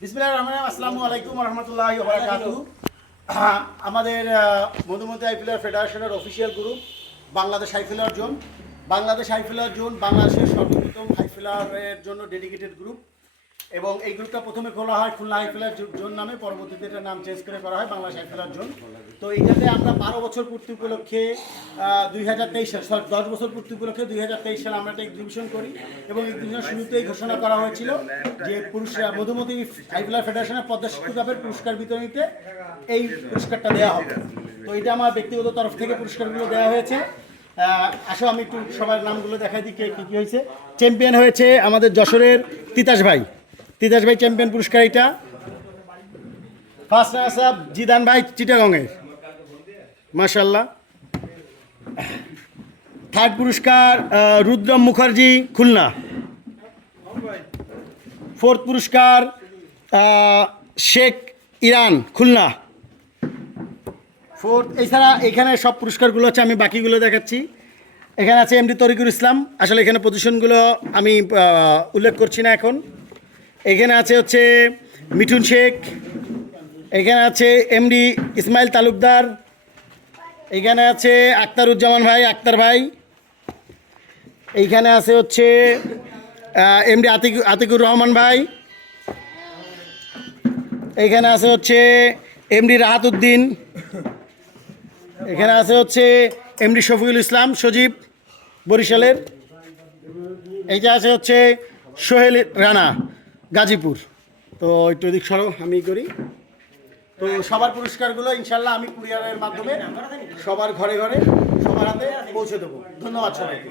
বিসমিল্লাহির রহমানির রহিম। আসসালামু আলাইকুম ওয়া রাহমাতুল্লাহি ওয়া বারাকাতুহু। আমাদের মধুমতি আইপিএল ফেডারেশনের official group Bangladesh highflyer zone. Bangladesh highflyer zone বাংলাদেশের সর্বপ্রথম হাইফিলারের জন্য ডেডিকেটেড গ্রুপ, এবং এই গ্রুপটা প্রথমে খোলা হয় খুলনা হাইফিলার জোন নামে, পরবর্তীতে এটার নাম চেঞ্জ করে করা হয় বাংলাদেশ হাইফিলার জোন। তো এইটাতে আমরা 12 বছর পূর্তি উপলক্ষে 2023 সাল 10 বছর পূর্তি উপলক্ষে 2023 সালে আমরা একটা এক্সিবিশন করি, এবং এক্সিবিশন শুরুতেই ঘোষণা করা হয়েছিল যে মধুমতি হাইফিলার ফেডারেশনের পদ্মা সেতু কাপের পুরস্কার বিতরণীতে এই পুরস্কারটা দেওয়া হবে। তো এটা আমার ব্যক্তিগত তরফ থেকে পুরস্কারগুলো দেওয়া হয়েছে। আসো আমি একটু সবার নামগুলো দেখাই দিই কে কী হয়েছে। চ্যাম্পিয়ন হয়েছে আমাদের যশোরের তিতাস ভাই চ্যাম্পিয়ন পুরস্কার এটা। ফার্স্ট রানার্স আপ জিদান ভাই চিটাগংয়ের, মাশাল্লাহ। থার্ড পুরস্কার রুদ্রম মুখার্জি খুলনা। ফোর্থ পুরস্কার শেখ ইরান খুলনা। ফোর্থ। এছাড়া এখানে সব পুরস্কারগুলো হচ্ছে, আমি বাকিগুলো দেখাচ্ছি। এখানে আছে এমডি তরিকুল ইসলাম, আসলে এখানে পজিশনগুলো আমি উল্লেখ করছি না এখন। এখানে আছে হচ্ছে মিঠুন শেখ, এখানে আছে এমডি ইসমাইল তালুকদার, এখানে আছে আক্তারুজ্জামান ভাই আক্তার ভাই, এইখানে আছে হচ্ছে এমডি আতিকুর রহমান ভাই, এইখানে আছে হচ্ছে এমডি রাহাত উদ্দিন, এখানে আছে হচ্ছে এমডি শফিকুল ইসলাম সজীব বরিশালের, এইটা আছে হচ্ছে সোহেল রানা গাজীপুর। তো একটু এদিক সরো, আমি করি। তো সবার পুরস্কারগুলো ইনশাল্লাহ আমি কুরিয়ারের মাধ্যমে সবার ঘরে ঘরে সবার হাতে পৌঁছে দেবো। ধন্যবাদ সবাইকে।